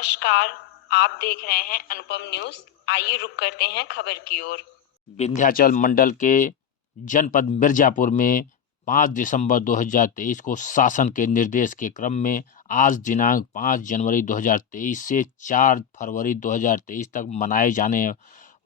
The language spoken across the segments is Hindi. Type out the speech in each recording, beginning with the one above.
नमस्कार। आप देख रहे हैं अनुपम न्यूज। आइए रुक करते हैं खबर की ओर। विंध्याचल मंडल के जनपद मिर्जापुर में 5 दिसंबर 2023 को शासन के निर्देश के क्रम में आज दिनांक 5 जनवरी 2023 से 4 फरवरी 2023 तक मनाए जाने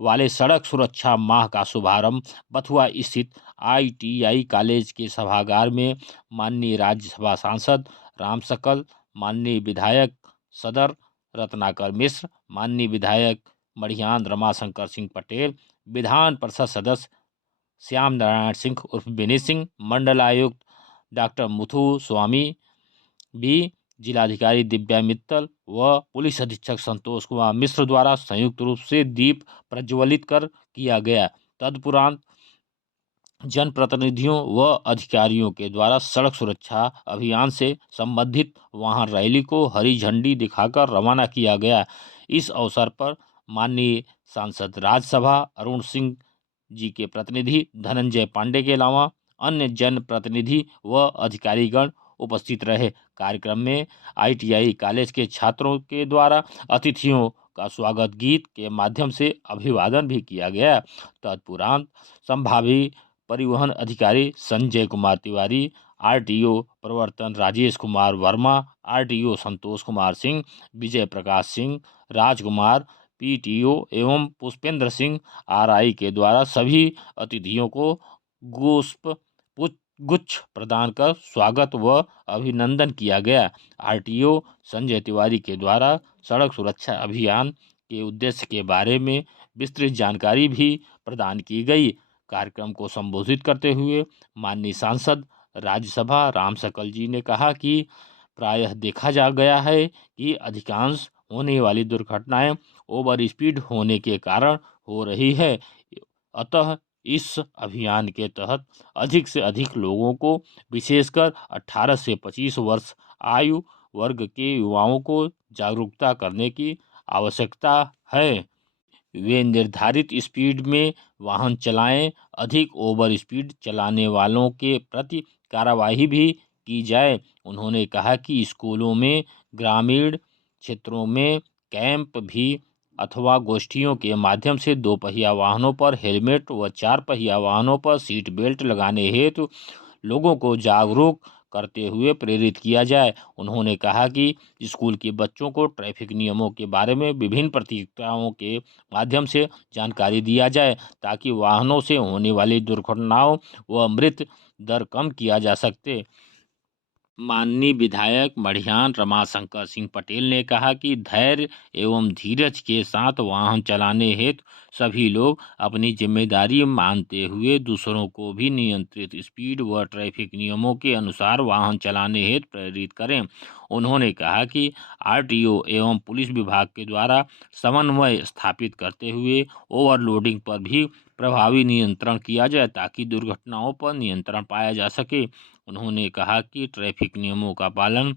वाले सड़क सुरक्षा माह का शुभारंभ बथुआ स्थित ITI कॉलेज के सभागार में माननीय राज्यसभा सांसद राम सकल, माननीय विधायक सदर रत्नाकर मिश्र, माननीय विधायक मढ़ियान रमाशंकर सिंह पटेल, विधान परिषद सदस्य श्याम नारायण सिंह उर्फ विनी सिंह, मंडल आयुक्त डॉक्टर मुथु स्वामी भी, जिलाधिकारी दिव्या मित्तल व पुलिस अधीक्षक संतोष कुमार मिश्र द्वारा संयुक्त रूप से दीप प्रज्वलित कर किया गया। तदुपरांत जनप्रतिनिधियों व अधिकारियों के द्वारा सड़क सुरक्षा अभियान से संबंधित वाहन रैली को हरी झंडी दिखाकर रवाना किया गया। इस अवसर पर माननीय सांसद राज्यसभा अरुण सिंह जी के प्रतिनिधि धनंजय पांडे के अलावा अन्य जनप्रतिनिधि व अधिकारीगण उपस्थित रहे। कार्यक्रम में ITI कॉलेज के छात्रों के द्वारा अतिथियों का स्वागत गीत के माध्यम से अभिवादन भी किया गया। तत्परांत संभावित परिवहन अधिकारी संजय कुमार तिवारी, RTO प्रवर्तन राजेश कुमार वर्मा, RTO संतोष कुमार सिंह, विजय प्रकाश सिंह, राजकुमार PTO एवं पुष्पेंद्र सिंह RI के द्वारा सभी अतिथियों को गुच्छ प्रदान कर स्वागत व अभिनंदन किया गया। RTO संजय तिवारी के द्वारा सड़क सुरक्षा अभियान के उद्देश्य के बारे में विस्तृत जानकारी भी प्रदान की गई। कार्यक्रम को संबोधित करते हुए माननीय सांसद राज्यसभा राम सकल जी ने कहा कि प्रायः देखा जा गया है कि अधिकांश होने वाली दुर्घटनाएं ओवर स्पीड होने के कारण हो रही है। अतः इस अभियान के तहत अधिक से अधिक लोगों को, विशेषकर 18 से 25 वर्ष आयु वर्ग के युवाओं को जागरूकता करने की आवश्यकता है। वे निर्धारित स्पीड में वाहन चलाएं। अधिक ओवर स्पीड चलाने वालों के प्रति कार्रवाई भी की जाए। उन्होंने कहा कि स्कूलों में, ग्रामीण क्षेत्रों में कैंप भी अथवा गोष्ठियों के माध्यम से 2 पहिया वाहनों पर हेलमेट व 4 पहिया वाहनों पर सीट बेल्ट लगाने हेतु लोगों को जागरूक करते हुए प्रेरित किया जाए। उन्होंने कहा कि स्कूल के बच्चों को ट्रैफिक नियमों के बारे में विभिन्न प्रतियोगिताओं के माध्यम से जानकारी दिया जाए ताकि वाहनों से होने वाली दुर्घटनाओं व मृत्यु दर कम किया जा सकते। माननीय विधायक मढ़ियान रमाशंकर सिंह पटेल ने कहा कि धैर्य एवं धीरज के साथ वाहन चलाने हेतु सभी लोग अपनी जिम्मेदारी मानते हुए दूसरों को भी नियंत्रित स्पीड व ट्रैफिक नियमों के अनुसार वाहन चलाने हेतु प्रेरित करें। उन्होंने कहा कि RTO एवं पुलिस विभाग के द्वारा समन्वय स्थापित करते हुए ओवरलोडिंग पर भी प्रभावी नियंत्रण किया जाए ताकि दुर्घटनाओं पर नियंत्रण पाया जा सके। उन्होंने कहा कि ट्रैफिक नियमों का पालन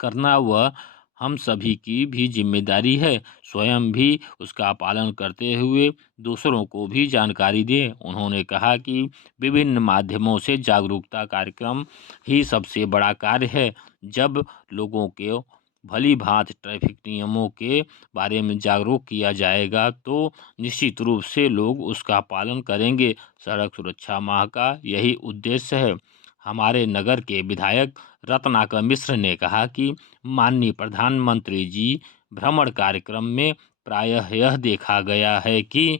करना वह हम सभी की भी जिम्मेदारी है। स्वयं भी उसका पालन करते हुए दूसरों को भी जानकारी दें। उन्होंने कहा कि विभिन्न माध्यमों से जागरूकता कार्यक्रम ही सबसे बड़ा कार्य है। जब लोगों के भली भांति ट्रैफिक नियमों के बारे में जागरूक किया जाएगा तो निश्चित रूप से लोग उसका पालन करेंगे। सड़क सुरक्षा माह का यही उद्देश्य है। हमारे नगर के विधायक रत्नाकर मिश्र ने कहा कि माननीय प्रधानमंत्री जी भ्रमण कार्यक्रम में प्रायः यह देखा गया है कि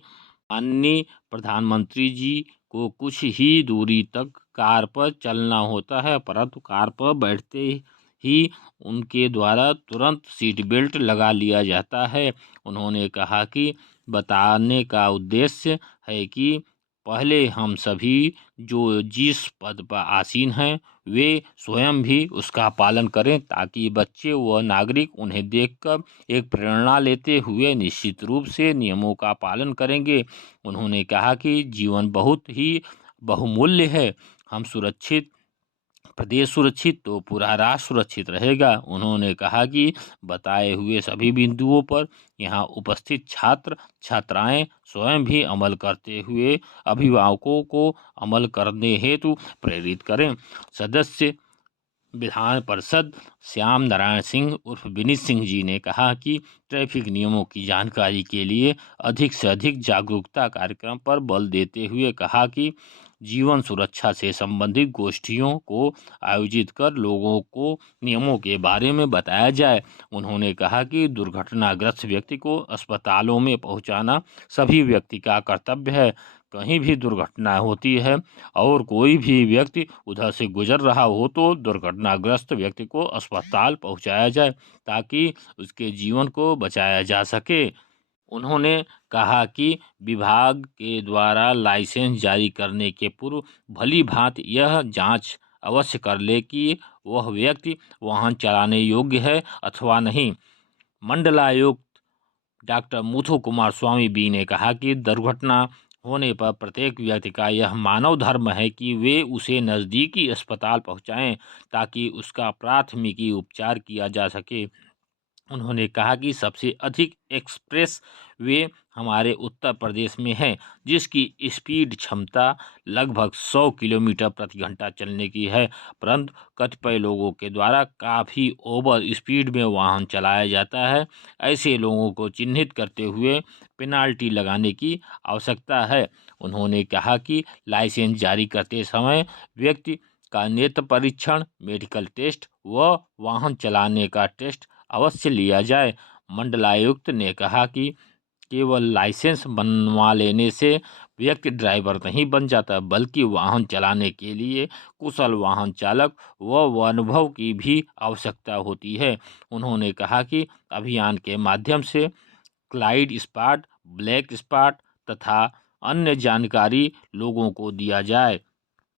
माननीय प्रधानमंत्री जी को कुछ ही दूरी तक कार पर चलना होता है, परंतु कार पर बैठते ही उनके द्वारा तुरंत सीट बेल्ट लगा लिया जाता है। उन्होंने कहा कि बताने का उद्देश्य है कि पहले हम सभी जो जिस पद पर आसीन हैं वे स्वयं भी उसका पालन करें ताकि बच्चे व नागरिक उन्हें देखकर एक प्रेरणा लेते हुए निश्चित रूप से नियमों का पालन करेंगे। उन्होंने कहा कि जीवन बहुत ही बहुमूल्य है। हम सुरक्षित, प्रदेश सुरक्षित तो पूरा राष्ट्र सुरक्षित रहेगा। उन्होंने कहा कि बताए हुए सभी बिंदुओं पर यहाँ उपस्थित छात्र छात्राएं स्वयं भी अमल करते हुए अभिभावकों को अमल करने हेतु प्रेरित करें। सदस्य विधान पार्षद श्याम नारायण सिंह उर्फ विनीत सिंह जी ने कहा कि ट्रैफिक नियमों की जानकारी के लिए अधिक से अधिक जागरूकता कार्यक्रम पर बल देते हुए कहा कि जीवन सुरक्षा से संबंधित गोष्ठियों को आयोजित कर लोगों को नियमों के बारे में बताया जाए। उन्होंने कहा कि दुर्घटनाग्रस्त व्यक्ति को अस्पतालों में पहुंचाना सभी व्यक्ति का कर्तव्य है। कहीं भी दुर्घटना होती है और कोई भी व्यक्ति उधर से गुजर रहा हो तो दुर्घटनाग्रस्त व्यक्ति को अस्पताल पहुंचाया जाए ताकि उसके जीवन को बचाया जा सके। उन्होंने कहा कि विभाग के द्वारा लाइसेंस जारी करने के पूर्व भली भांति यह जांच अवश्य कर ले कि वह व्यक्ति वाहन चलाने योग्य है अथवा नहीं। मंडलायुक्त डॉक्टर मुथु कुमार स्वामी बी ने कहा कि दुर्घटना होने पर प्रत्येक व्यक्ति का यह मानव धर्म है कि वे उसे नज़दीकी अस्पताल पहुंचाएं ताकि उसका प्राथमिकी उपचार किया जा सके। उन्होंने कहा कि सबसे अधिक एक्सप्रेस वे हमारे उत्तर प्रदेश में है जिसकी स्पीड क्षमता लगभग 100 किलोमीटर प्रति घंटा चलने की है, परंतु कतिपय लोगों के द्वारा काफ़ी ओवर स्पीड में वाहन चलाया जाता है। ऐसे लोगों को चिन्हित करते हुए पेनाल्टी लगाने की आवश्यकता है। उन्होंने कहा कि लाइसेंस जारी करते समय व्यक्ति का नेत्र परीक्षण, मेडिकल टेस्ट व वाहन चलाने का टेस्ट अवश्य लिया जाए। मंडलायुक्त ने कहा कि केवल लाइसेंस बनवा लेने से व्यक्ति ड्राइवर नहीं बन जाता बल्कि वाहन चलाने के लिए कुशल वाहन चालक व अनुभव की भी आवश्यकता होती है। उन्होंने कहा कि अभियान के माध्यम से क्लाइड स्पॉट, ब्लैक स्पॉट तथा अन्य जानकारी लोगों को दिया जाए।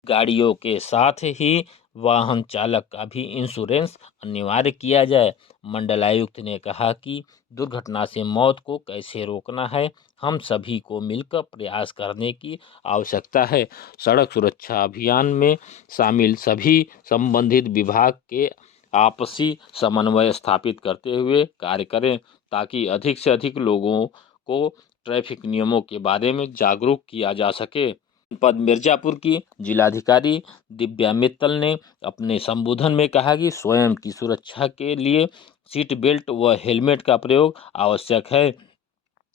गाड़ियों के साथ ही वाहन चालक का भी इंश्योरेंस अनिवार्य किया जाए। मंडलायुक्त ने कहा कि दुर्घटना से मौत को कैसे रोकना है, हम सभी को मिलकर प्रयास करने की आवश्यकता है। सड़क सुरक्षा अभियान में शामिल सभी संबंधित विभाग के आपसी समन्वय स्थापित करते हुए कार्य करें ताकि अधिक से अधिक लोगों को ट्रैफिक नियमों के बारे में जागरूक किया जा सके। जनपद मिर्जापुर की जिलाधिकारी दिव्या मित्तल ने अपने संबोधन में कहा कि स्वयं की सुरक्षा के लिए सीट बेल्ट व हेलमेट का प्रयोग आवश्यक है।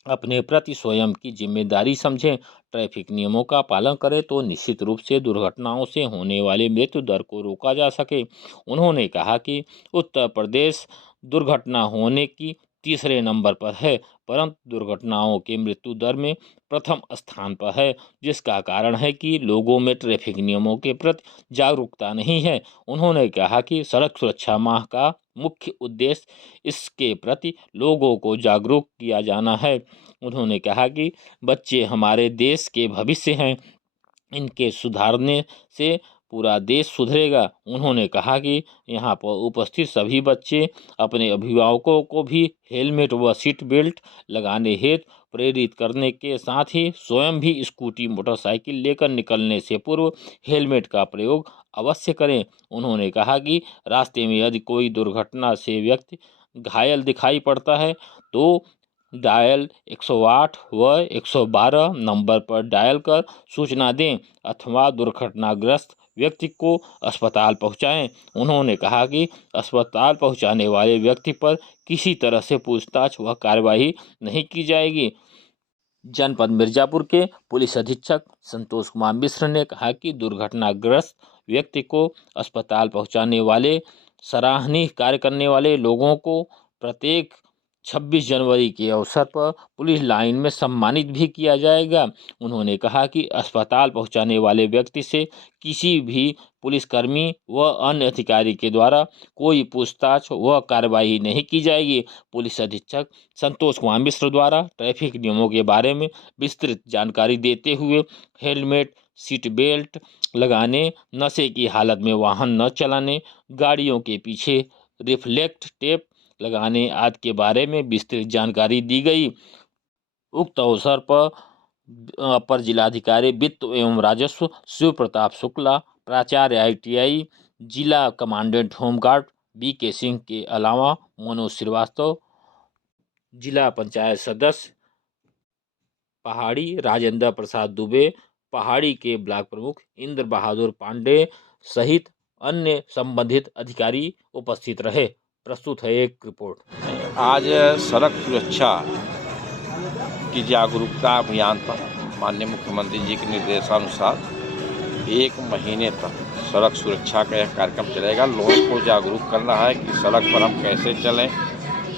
अपने प्रति स्वयं की जिम्मेदारी समझें, ट्रैफिक नियमों का पालन करें तो निश्चित रूप से दुर्घटनाओं से होने वाले मृत्यु दर को रोका जा सके। उन्होंने कहा कि उत्तर प्रदेश दुर्घटना होने की तीसरे नंबर पर है, परंतु दुर्घटनाओं के मृत्यु दर में प्रथम स्थान पर है, जिसका कारण है कि लोगों में ट्रैफिक नियमों के प्रति जागरूकता नहीं है। उन्होंने कहा कि सड़क सुरक्षा माह का मुख्य उद्देश्य इसके प्रति लोगों को जागरूक किया जाना है। उन्होंने कहा कि बच्चे हमारे देश के भविष्य हैं, इनके सुधारने से पूरा देश सुधरेगा। उन्होंने कहा कि यहाँ पर उपस्थित सभी बच्चे अपने अभिभावकों को भी हेलमेट व सीट बेल्ट लगाने हेतु प्रेरित करने के साथ ही स्वयं भी स्कूटी मोटरसाइकिल लेकर निकलने से पूर्व हेलमेट का प्रयोग अवश्य करें। उन्होंने कहा कि रास्ते में यदि कोई दुर्घटना से व्यक्ति घायल दिखाई पड़ता है तो डायल 108 व 112 नंबर पर डायल कर सूचना दें अथवा दुर्घटनाग्रस्त व्यक्ति को अस्पताल पहुंचाएं। उन्होंने कहा कि अस्पताल पहुंचाने वाले व्यक्ति पर किसी तरह से पूछताछ व कार्रवाई नहीं की जाएगी। जनपद मिर्जापुर के पुलिस अधीक्षक संतोष कुमार मिश्र ने कहा कि दुर्घटनाग्रस्त व्यक्ति को अस्पताल पहुंचाने वाले सराहनीय कार्य करने वाले लोगों को प्रत्येक 26 जनवरी के अवसर पर पुलिस लाइन में सम्मानित भी किया जाएगा। उन्होंने कहा कि अस्पताल पहुंचाने वाले व्यक्ति से किसी भी पुलिसकर्मी व अन्य अधिकारी के द्वारा कोई पूछताछ व कार्रवाई नहीं की जाएगी। पुलिस अधीक्षक संतोष कुमार मिश्र द्वारा ट्रैफिक नियमों के बारे में विस्तृत जानकारी देते हुए हेलमेट, सीट बेल्ट लगाने, नशे की हालत में वाहन न चलाने, गाड़ियों के पीछे रिफ्लेक्ट टेप लगाने आदि के बारे में विस्तृत जानकारी दी गई। उक्त अवसर पर अपर जिलाधिकारी वित्त एवं राजस्व शिव प्रताप शुक्ला, प्राचार्य ITI, जिला कमांडेंट होमगार्ड BK सिंह के अलावा मनोज श्रीवास्तव, जिला पंचायत सदस्य पहाड़ी राजेंद्र प्रसाद दुबे, पहाड़ी के ब्लॉक प्रमुख इंद्र बहादुर पांडे सहित अन्य संबंधित अधिकारी उपस्थित रहे। प्रस्तुत है एक रिपोर्ट। आज सड़क सुरक्षा की जागरूकता अभियान पर माननीय मुख्यमंत्री जी के निर्देशानुसार 1 महीने तक सड़क सुरक्षा का यह कार्यक्रम चलेगा। लोगों को जागरूक करना है कि सड़क पर हम कैसे चलें,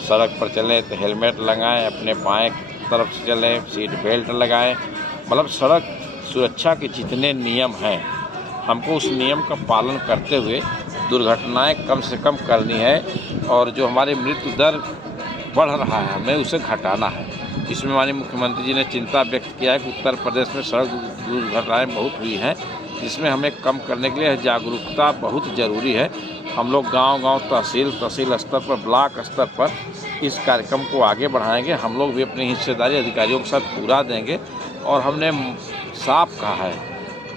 सड़क पर चलें तो हेलमेट लगाएं, अपने बाएं तरफ से चलें, सीट बेल्ट लगाएं। मतलब सड़क सुरक्षा के जितने नियम हैं हमको उस नियम का पालन करते हुए दुर्घटनाएं कम से कम करनी है और जो हमारी मृत्यु दर बढ़ रहा है हमें उसे घटाना है। इसमें माननीय मुख्यमंत्री जी ने चिंता व्यक्त किया है कि उत्तर प्रदेश में सड़क दुर्घटनाएं बहुत हुई हैं, जिसमें हमें कम करने के लिए जागरूकता बहुत ज़रूरी है। हम लोग गांव-गांव, तहसील स्तर पर, ब्लॉक स्तर पर इस कार्यक्रम को आगे बढ़ाएंगे। हम लोग भी अपनी हिस्सेदारी अधिकारियों के साथ पूरा देंगे और हमने साफ कहा है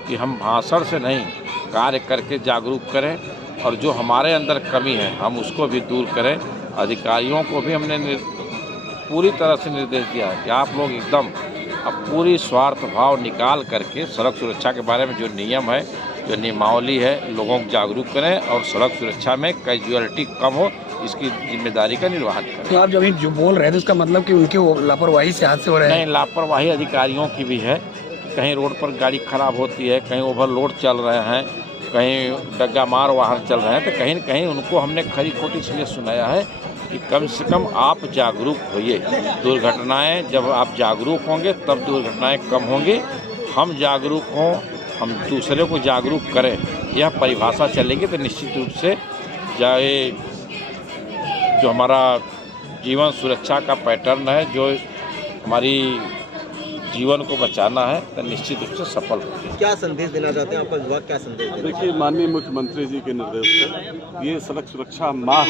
कि हम भाषण से नहीं कार्य करके जागरूक करें और जो हमारे अंदर कमी है हम उसको भी दूर करें। अधिकारियों को भी हमने पूरी तरह से निर्देश दिया है कि आप लोग एकदम अब पूरी स्वार्थ भाव निकाल करके सड़क सुरक्षा के बारे में जो नियम है, जो नियमावली है, लोगों को जागरूक करें और सड़क सुरक्षा में कैजुअलिटी कम हो, इसकी जिम्मेदारी का निर्वहन करें। तो आप जब जो बोल रहे थे उसका मतलब कि उनकी लापरवाही से हादसे हो रहे हैं? नहीं, लापरवाही अधिकारियों की भी है। कहीं रोड पर गाड़ी खराब होती है, कहीं ओवरलोड चल रहे हैं, कहीं डग्गा मार वाहन चल रहे हैं, तो कहीं न कहीं उनको हमने खरी खोटी इसलिए सुनाया है कि कम से कम आप जागरूक होइए। दुर्घटनाएं जब आप जागरूक होंगे तब दुर्घटनाएं कम होंगी। हम जागरूक हों, हम दूसरे को जागरूक करें, यह परिभाषा चलेगी तो निश्चित रूप से चाहे जो हमारा जीवन सुरक्षा का पैटर्न है, जो हमारी जीवन को बचाना है, तो निश्चित रूप से सफल होगी। क्या संदेश देना चाहते हैं, आपका विभाग क्या संदेश देना? देखिए, माननीय मुख्यमंत्री जी के निर्देश पर ये सड़क सुरक्षा माह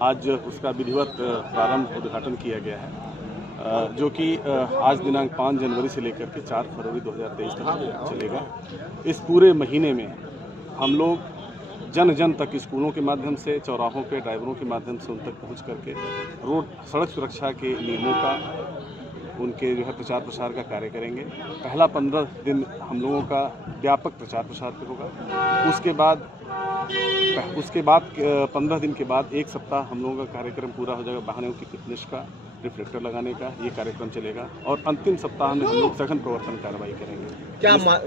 आज उसका विधिवत प्रारंभ उद्घाटन किया गया है, जो कि आज दिनांक 5 जनवरी से लेकर के 4 फरवरी 2023 तक चलेगा। इस पूरे महीने में हम लोग जन जन तक स्कूलों के माध्यम से, चौराहों पे ड्राइवरों के माध्यम से उन तक पहुँच करके सड़क सुरक्षा के नियमों का, उनके जो है प्रचार प्रसार का कार्य करेंगे। पहला 15 दिन हम लोगों का व्यापक प्रचार प्रसार पे होगा। उसके बाद 15 दिन के बाद 1 सप्ताह हम लोगों का कार्यक्रम पूरा हो जाएगा वाहनों की फिटनेस का, रिफ्लेक्टर लगाने का, ये कार्यक्रम चलेगा और अंतिम सप्ताह में हम लोग सघन प्रवर्तन कार्रवाई करेंगे।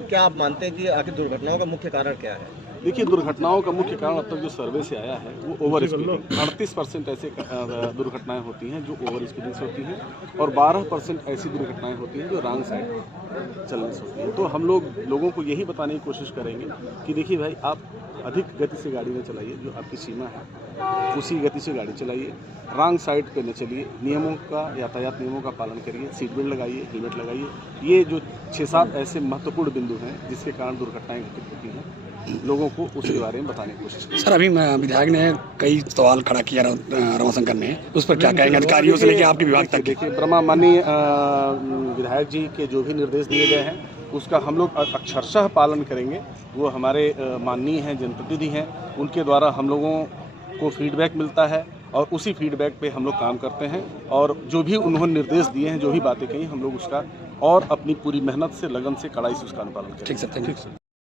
क्या आप मानते हैं कि आखिर दुर्घटनाओं का मुख्य कारण क्या है? देखिए, दुर्घटनाएं का मुख्य कारण अब तक जो सर्वे से आया है वो ओवर स्पीडिंग। 38% ऐसे दुर्घटनाएं होती हैं जो ओवर स्पीडिंग से होती हैं और 12% ऐसी दुर्घटनाएं होती हैं जो रॉन्ग साइड चलने से होती हैं। तो हम लोगों को यही बताने की कोशिश करेंगे कि देखिए भाई, आप अधिक गति से गाड़ी न चलाइए, जो आपकी सीमा है उसी गति से गाड़ी चलाइए, रॉन्ग साइड पे न चलिए, नियमों का, यातायात नियमों का पालन करिए, सीट बेल्ट लगाइए, हेलमेट लगाइए। ये जो 6-7 ऐसे महत्वपूर्ण बिंदु हैं जिसके कारण दुर्घटनाएं घटित होती हैं, लोगों को उसके बारे में बताने की कोशिश की। सर, अभी विधायक ने कई सवाल खड़ा किया रमाशंकर ने, उस पर क्या कहेंगे अधिकारियों से लेकर आपके विभाग तक? देखिए, ब्रह्मा माननीय विधायक जी के जो भी निर्देश दिए गए हैं उसका हम लोग अक्षरशः पालन करेंगे। वो हमारे माननीय हैं, जनप्रतिनिधि हैं, उनके द्वारा हम लोगों को फीडबैक मिलता है और उसी फीडबैक पे हम लोग काम करते हैं और जो भी उन्होंने निर्देश दिए हैं, जो भी बातें कही, हम लोग उसका और अपनी पूरी मेहनत से, लगन से, कड़ाई से उसका अनुपालन करेंगे। ठीक सर।